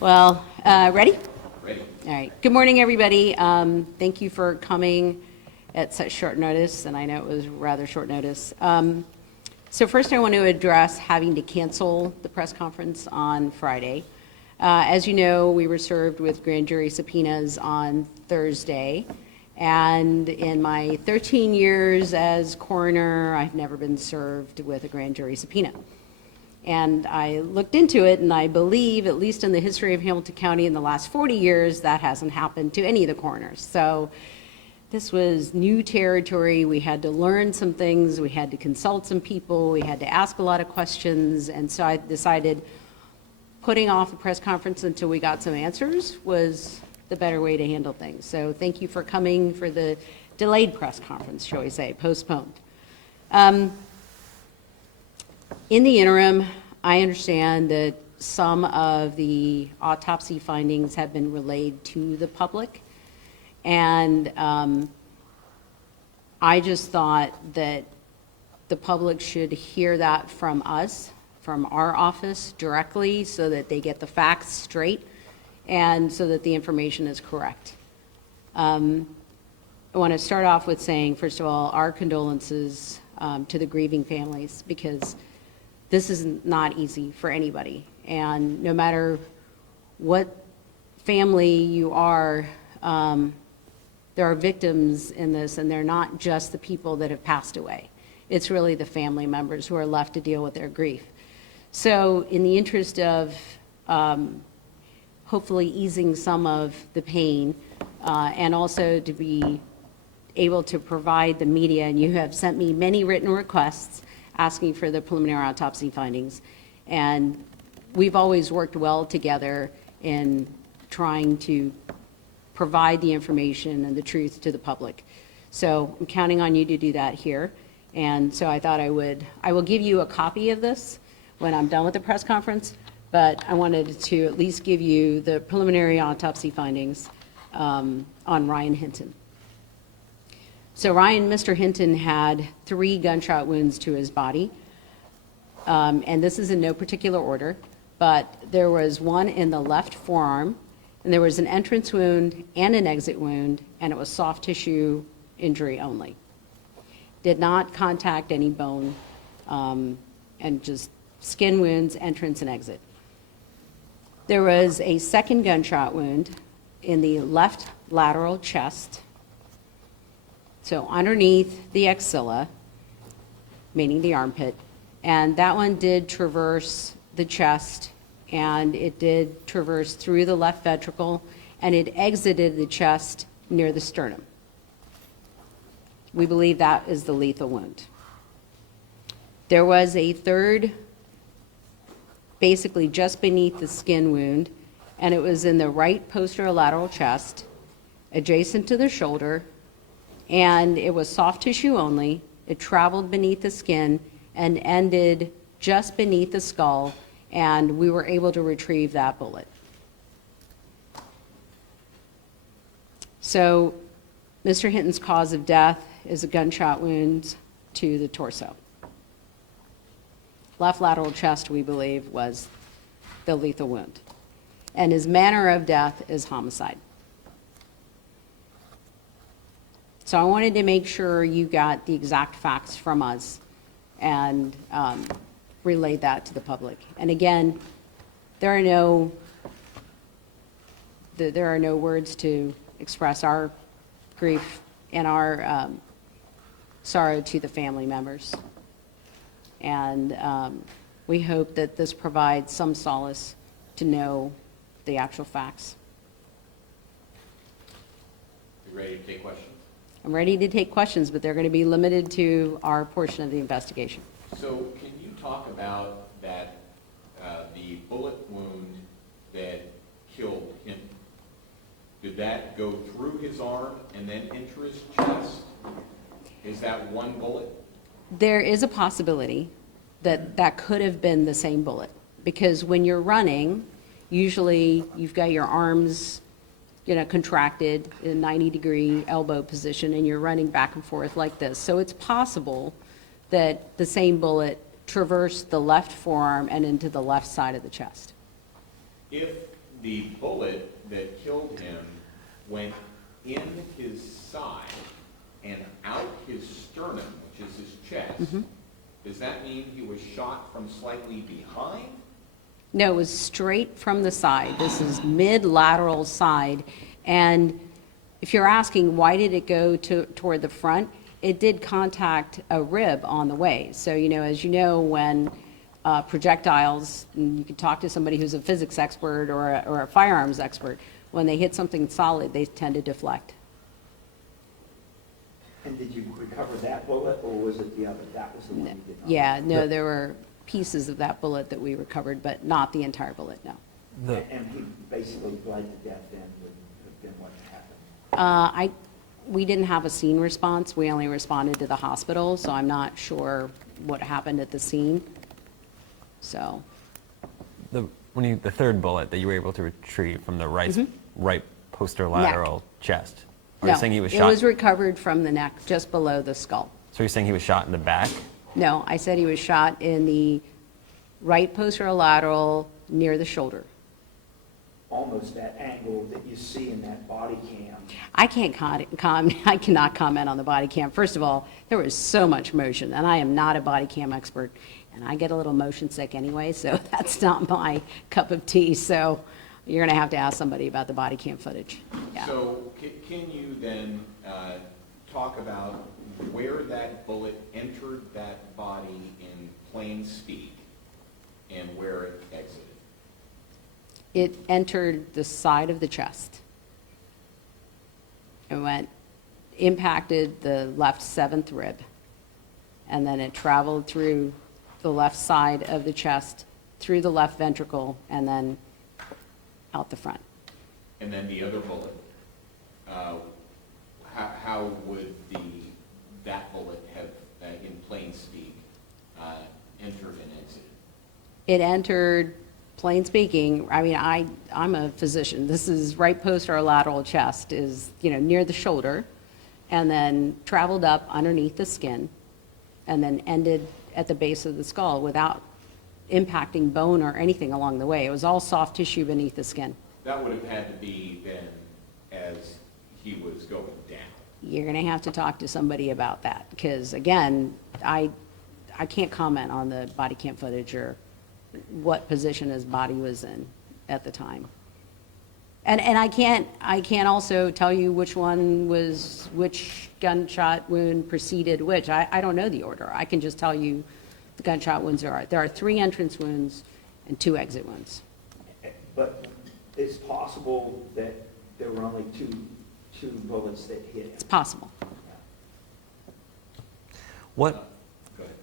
Ready? Ready. All right. Good morning, everybody. Thank you for coming at such short notice, and I know it was rather short notice. So first I want to address having to cancel the press conference on Friday. As you know, we were served with grand jury subpoenas on Thursday, and in my 13 years as coroner, I've never been served with a grand jury subpoena. And I looked into it, and I believe, at least in the history of Hamilton County in the last 40 years, that hasn't happened to any of the coroners. So this was new territory. We had to learn some things. We had to consult some people. We had to ask a lot of questions. And so I decided putting off the press conference until we got some answers was the better way to handle things. So thank you for coming for the delayed press conference, shall we say, postponed. In the interim, I understand that some of the autopsy findings have been relayed to the public, and I just thought that the public should hear that from us, from our office directly, so that they get the facts straight and so that the information is correct. I want to start off with saying, first of all, our condolences to the grieving families, because this is not easy for anybody. And no matter what family you are, there are victims in this, and they're not just the people that have passed away. It's really the family members who are left to deal with their grief. So in the interest of hopefully easing some of the pain, and also to be able to provide the media, and you have sent me many written requests asking for the preliminary autopsy findings. And we've always worked well together in trying to provide the information and the truth to the public. So I'm counting on you to do that here. And so I thought I will give you a copy of this when I'm done with the press conference, but I wanted to at least give you the preliminary autopsy findings on Ryan Hinton. So Mr. Hinton had 3 gunshot wounds to his body, and this is in no particular order, but there was one in the left forearm, and there was an entrance wound and an exit wound, and it was soft tissue injury only. Did not contact any bone, and just skin wounds, entrance and exit. There was a second gunshot wound in the left lateral chest, so underneath the axilla, meaning the armpit, and that one did traverse the chest, and it did traverse through the left ventricle, and it exited the chest near the sternum. We believe that is the lethal wound. There was a third, basically just beneath the skin wound, and it was in the right posterolateral chest, adjacent to the shoulder, and it was soft tissue only. It traveled beneath the skin and ended just beneath the skull, and we were able to retrieve that bullet. So Mr. Hinton's cause of death is a gunshot wound to the torso. Left lateral chest, we believe, was the lethal wound. And his manner of death is homicide. So I wanted to make sure you got the exact facts from us and relayed that to the public. And again, there are no words to express our grief and our sorrow to the family members. And we hope that this provides some solace to know the actual facts. You ready to take questions? I'm ready to take questions, but they're going to be limited to our portion of the investigation. So can you talk about that, the bullet wound that killed him? Did that go through his arm and then enter his chest? Is that one bullet? There is a possibility that that could have been the same bullet, because when you're running, usually you've got your arms contracted in a 90-degree elbow position, and you're running back and forth like this. So it's possible that the same bullet traversed the left forearm and into the left side of the chest. If the bullet that killed him went in his side and out his sternum, which is his chest. Does that mean he was shot from slightly behind? No, it was straight from the side. This is mid-lateral side. And if you're asking why did it go toward the front, it did contact a rib on the way. So, as you know, when projectiles, and you can talk to somebody who's a physics expert or a firearms expert, when they hit something solid, they tend to deflect. And did you recover that bullet, or was it the other? That was the one you did not? Yeah, no, there were pieces of that bullet that we recovered, but not the entire bullet, no. And he basically bled to death then, would have been what happened? We didn't have a scene response. We only responded to the hospital, so I'm not sure what happened at the scene. So. The third bullet that you were able to retrieve from the right posterolateral chest. Are you saying he was shot? It was recovered from the neck, just below the skull. So you're saying he was shot in the back? No, I said he was shot in the right posterolateral near the shoulder. Almost that angle that you see in that body cam. I cannot comment on the body cam. First of all, there was so much motion, and I am not a body cam expert, and I get a little motion sick anyway, so that's not my cup of tea. So you're going to have to ask somebody about the body cam footage. Yeah. So can you then talk about where that bullet entered that body in plain speak and where it exited? It entered the side of the chest. It impacted the left 7th rib, and then it traveled through the left side of the chest, through the left ventricle, and then out the front. And then the other bullet, how would that bullet have, in plain speak, entered and exited? It entered, plain speaking, I mean, I'm a physician. This is right posterolateral chest is, near the shoulder, and then traveled up underneath the skin, and then ended at the base of the skull without impacting bone or anything along the way. It was all soft tissue beneath the skin. That would have had to be then as he was going down. You're going to have to talk to somebody about that, because again, I can't comment on the body cam footage or what position his body was in at the time. And I can't also tell you which gunshot wound preceded which. I don't know the order. I can just tell you the gunshot wounds there are 3 entrance wounds and 2 exit wounds. But it's possible that there were only two bullets that hit him. It's possible.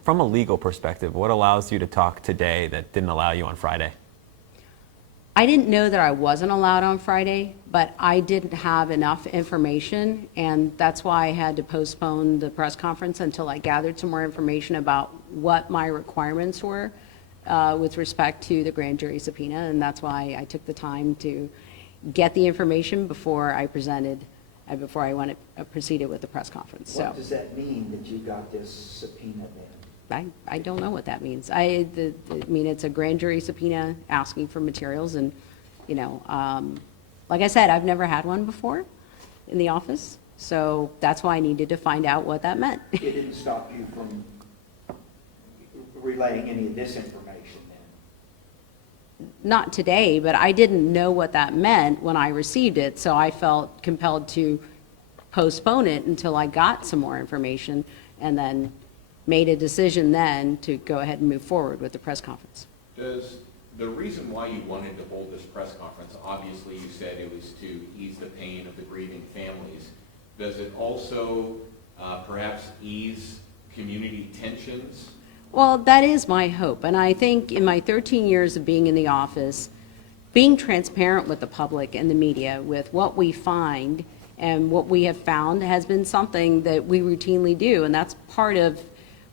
From a legal perspective, what allows you to talk today that didn't allow you on Friday? I didn't know that I wasn't allowed on Friday, but I didn't have enough information, and that's why I had to postpone the press conference until I gathered some more information about what my requirements were with respect to the grand jury subpoena, and that's why I took the time to get the information before I proceeded with the press conference. What does that mean that you got this subpoena then? I don't know what that means. I mean, it's a grand jury subpoena asking for materials, and, like I said, I've never had one before in the office, so that's why I needed to find out what that meant. It didn't stop you from relaying any of this information then? Not today, but I didn't know what that meant when I received it, so I felt compelled to postpone it until I got some more information, and then made a decision then to go ahead and move forward with the press conference. Does the reason why you wanted to hold this press conference, obviously you said it was to ease the pain of the grieving families. Does it also perhaps ease community tensions? Well, that is my hope, and I think in my 13 years of being in the office, being transparent with the public and the media with what we find and what we have found has been something that we routinely do, and that's part of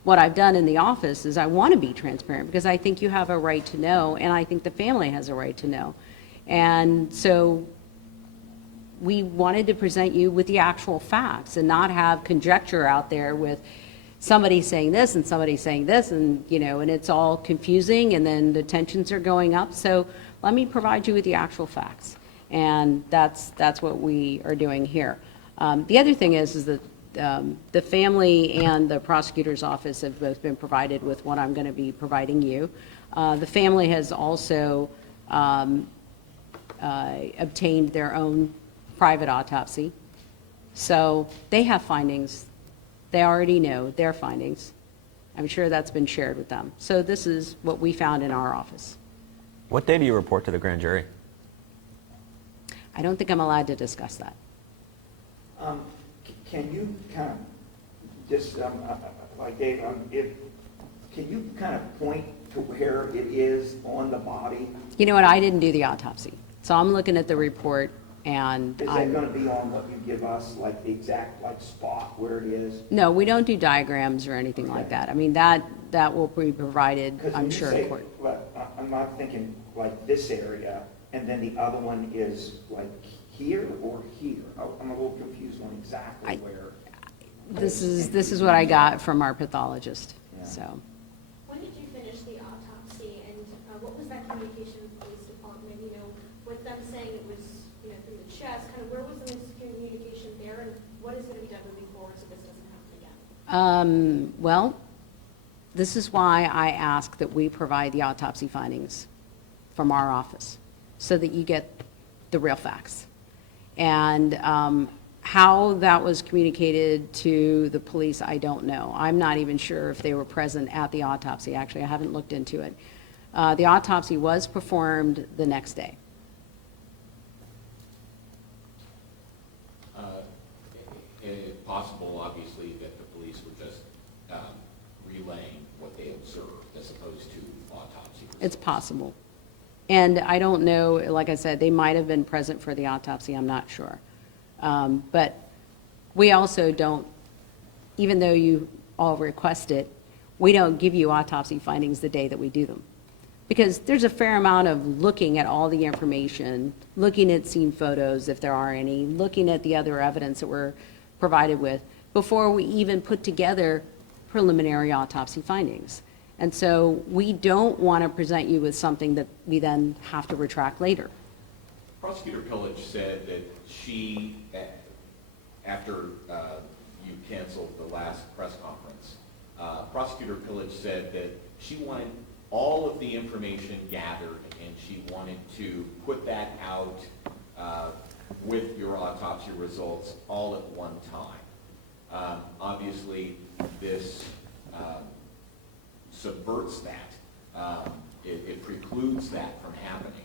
what I've done in the office. Is I want to be transparent because I think you have a right to know, and I think the family has a right to know. And so we wanted to present you with the actual facts and not have conjecture out there with somebody saying this and somebody saying this, and and it's all confusing, and then the tensions are going up. So let me provide you with the actual facts. And that's what we are doing here. The other thing is that the family and the prosecutor's office have both been provided with what I'm going to be providing you. The family has also obtained their own private autopsy. So they have findings. They already know their findings. I'm sure that's been shared with them. So this is what we found in our office. What day do you report to the grand jury? I don't think I'm allowed to discuss that. Can you kind of, just like Dave, can you kind of point to where it is on the body? You know what, I didn't do the autopsy. So I'm looking at the report and Is that going to be on what you give us, like the exact spot where it is? No, we don't do diagrams or anything like that. I mean, that will be provided, I'm sure, in court. I'm not thinking like this area, and then the other one is like here or here. I'm a little confused on exactly where. This is what I got from our pathologist, Yeah. so. When did you finish the autopsy, and what was that communication with the police department, with them saying it was, through the chest, kind of where was the miscommunication there, and what is going to be done moving forward so this doesn't happen again? Well, this is why I ask that we provide the autopsy findings from our office, so that you get the real facts. And how that was communicated to the police, I don't know. I'm not even sure if they were present at the autopsy. Actually, I haven't looked into it. The autopsy was performed the next day. It's possible, obviously, that the police were just relaying what they observed as opposed to autopsy results. It's possible. And I don't know, like I said, they might have been present for the autopsy, I'm not sure. But we also don't, even though you all request it, we don't give you autopsy findings the day that we do them. Because there's a fair amount of looking at all the information, looking at scene photos if there are any, looking at the other evidence that we're provided with, before we even put together preliminary autopsy findings. And so we don't want to present you with something that we then have to retract later. Prosecutor Pillage said that she, after you canceled the last press conference, Prosecutor Pillage said that she wanted all of the information gathered and she wanted to put that out with your autopsy results all at one time. Obviously, this subverts that. It precludes that from happening.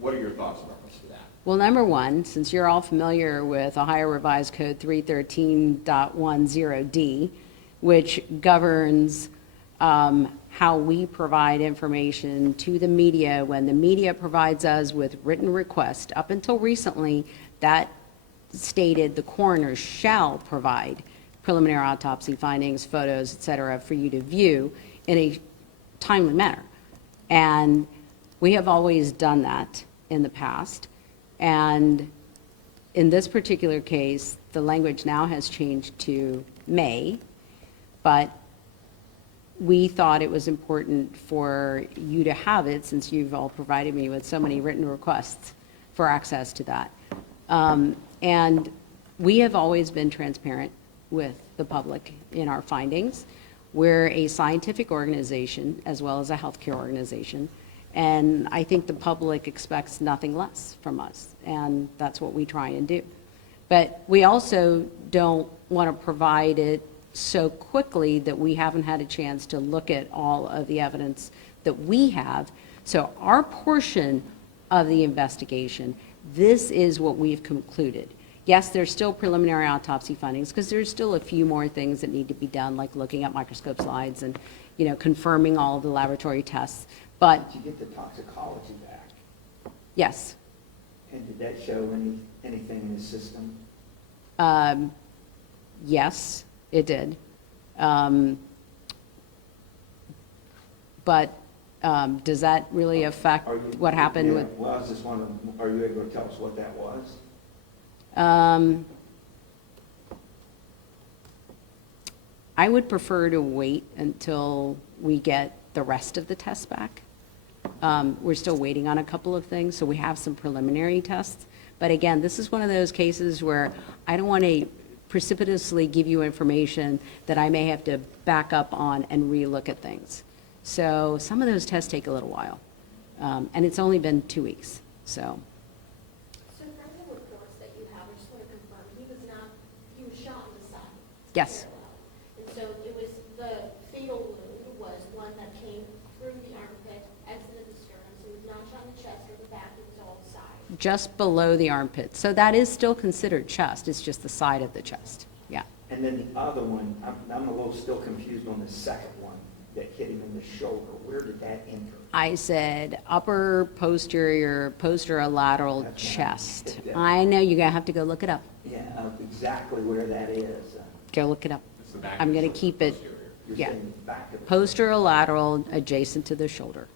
What are your thoughts in reference to that? Well, number one, since you're all familiar with Ohio Revised Code 313.10D, which governs how we provide information to the media when the media provides us with written requests. Up until recently, that stated the coroner shall provide preliminary autopsy findings, photos, et cetera, for you to view in a timely manner. And we have always done that in the past. And in this particular case, the language now has changed to may, but we thought it was important for you to have it since you've all provided me with so many written requests for access to that. And we have always been transparent with the public in our findings. We're a scientific organization as well as a healthcare organization. And I think the public expects nothing less from us. And that's what we try and do. But we also don't want to provide it so quickly that we haven't had a chance to look at all of the evidence that we have. So our portion of the investigation, this is what we've concluded. Yes, there's still preliminary autopsy findings because there's still a few more things that need to be done, like looking at microscope slides and, confirming all of the laboratory tests. But Did you get the toxicology back? yes, And did that show anything in the system? yes, it did. But does that really affect Are you- what happened yeah, with? Well, I was just wondering, are you able to tell us what that was? I would prefer to wait until we get the rest of the tests back. We're still waiting on a couple of things, so we have some preliminary tests. But again, this is one of those cases where I don't want to precipitously give you information that I may have to back up on and relook at things. So some of those tests take a little while. And it's only been 2 weeks, so. So from the reports that you have, I just want to confirm, he was shot in the side. Yes. And so it was, the fatal wound was one that came through the armpit, exited the sternum, so it was not shot in the chest or the back, it was all the side. Just below the armpit. So that is still considered chest, it's just the side of the chest, yeah. And then the other one, I'm a little still confused on the second one that hit him in the shoulder. Where did that enter? I said upper posterior, posterolateral That's chest. right. I know, you're gonna have to go look it up. Yeah, exactly where that is. Go look it up. It's the back of I'm the gonna shoulder, keep it, posterior. You're yeah. saying the back of the... Posterolateral adjacent to the shoulder.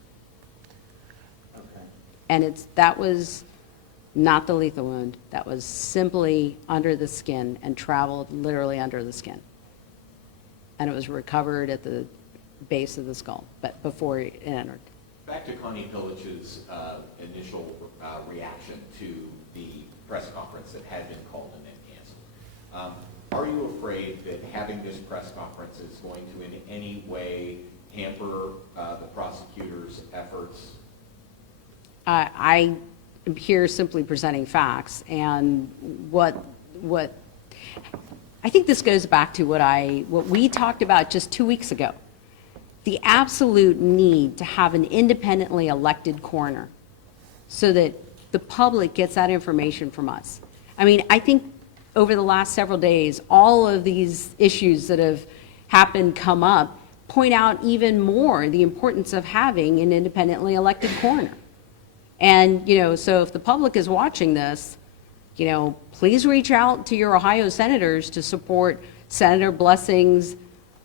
Okay. And that was not the lethal wound. That was simply under the skin and traveled literally under the skin. And it was recovered at the base of the skull, but before it entered. Back to Connie Pillage's initial reaction to the press conference that had been called and then canceled. Are you afraid that having this press conference is going to in any way hamper the prosecutor's efforts? I am here simply presenting facts, and what I think this goes back to what we talked about just 2 weeks ago. The absolute need to have an independently elected coroner so that the public gets that information from us. I mean, I think over the last several days, all of these issues that have happened come up point out even more the importance of having an independently elected coroner. And, so if the public is watching this, please reach out to your Ohio senators to support Senator Blessing's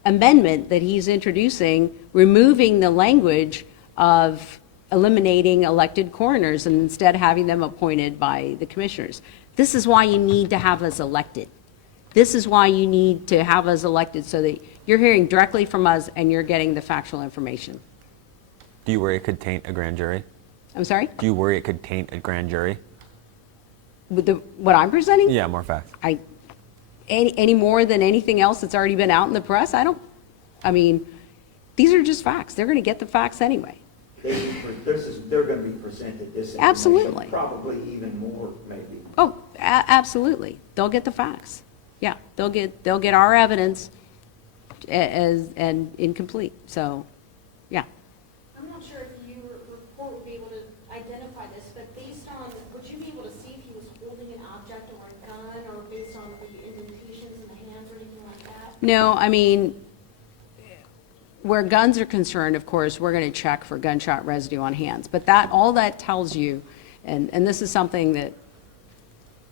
amendment that he's introducing, removing the language of eliminating elected coroners and instead having them appointed by the commissioners. This is why you need to have us elected. This is why you need to have us elected, so that you're hearing directly from us and you're getting the factual information. Do you worry it could taint a grand jury? I'm sorry? Do you worry it could taint a grand jury? With what I'm presenting? Yeah, more facts. Any more than anything else that's already been out in the press? These are just facts. They're going to get the facts anyway. They're going to be presented this information. Absolutely. Probably even more, maybe. Oh, absolutely. They'll get the facts. Yeah, they'll get our evidence and incomplete. So, yeah. I'm not sure if your report will be able to identify this, but based on, would you be able to see if he was holding an object or a gun, or based on the indentations in the hands or anything like that? No, where guns are concerned, of course, we're going to check for gunshot residue on hands. But all that tells you, and this is something that,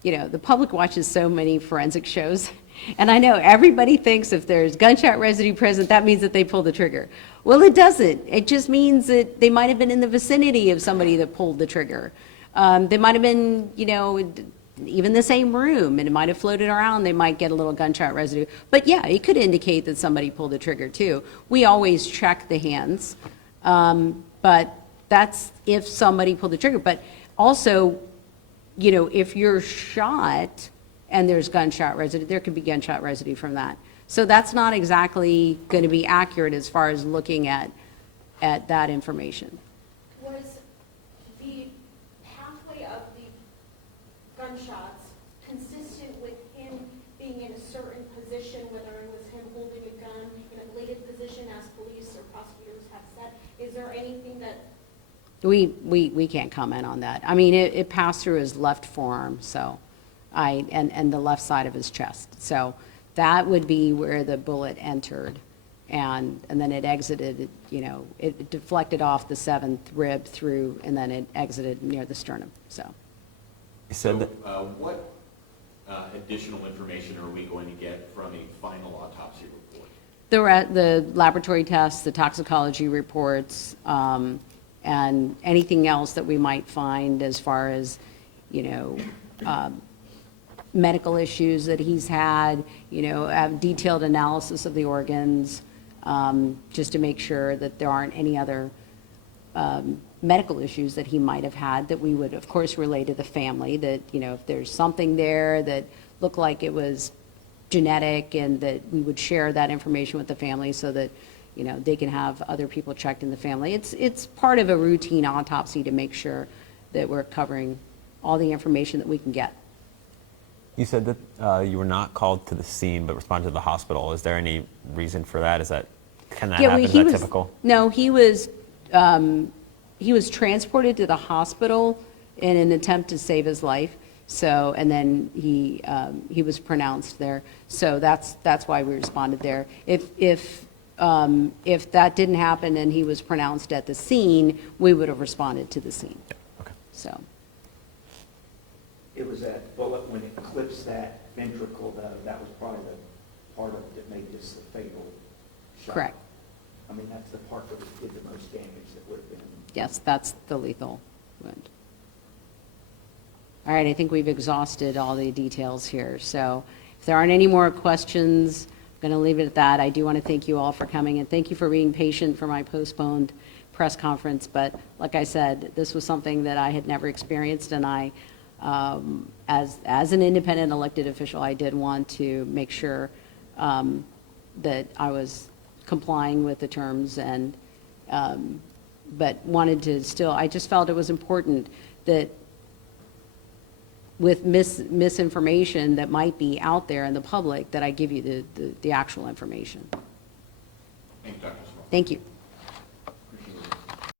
the public watches so many forensic shows, and I know everybody thinks if there's gunshot residue present, that means that they pulled the trigger. Well, it doesn't. It just means that they might have been in the vicinity of somebody that pulled the trigger. They might have been, even the same room, and it might have floated around. They might get a little gunshot residue. But yeah, it could indicate that somebody pulled the trigger too. We always check the hands, but that's if somebody pulled the trigger. But also, if you're shot and there's gunshot residue, there could be gunshot residue from that. So that's not exactly going to be accurate as far as looking at that information. Was the pathway of the gunshots consistent with him being in a certain position, whether it was him holding a gun in a bladed position, as police or prosecutors have said? Is there anything that... We can't comment on that. It passed through his left forearm, so and the left side of his chest. So that would be where the bullet entered, and then it exited. It deflected off the 7th rib through, and then it exited near the sternum. So. You said that. What additional information are we going to get from a final autopsy report? The laboratory tests, the toxicology reports, and anything else that we might find as far as, medical issues that he's had, have detailed analysis of the organs, just to make sure that there aren't any other medical issues that he might have had that we would, of course, relay to the family, that, if there's something there that looked like it was genetic, and that we would share that information with the family so that, they can have other people checked in the family. It's part of a routine autopsy to make sure that we're covering all the information that we can get. You said that you were not called to the scene but responded to the hospital. Is there any reason for that? Can that happen? Is that typical? No, he was transported to the hospital in an attempt to save his life. So, and then he was pronounced there. So that's why we responded there. If that didn't happen and he was pronounced at the scene, we would have responded to the scene. Yeah. Okay. So. It was that bullet when it clips that ventricle, though, that was probably the part of it that made this the fatal shot. Correct. I mean, that's the part that did the most damage that would have been. Yes, that's the lethal wound. All right, I think we've exhausted all the details here. So if there aren't any more questions, I'm going to leave it at that. I do want to thank you all for coming, and thank you for being patient for my postponed press conference. But like I said, this was something that I had never experienced, and I, as an independent elected official, I did want to make sure that I was complying with the terms, and but wanted to still, I just felt it was important that with misinformation that might be out there in the public, that I give you the actual information. Thank you, Dr. Sammarco. Thank you.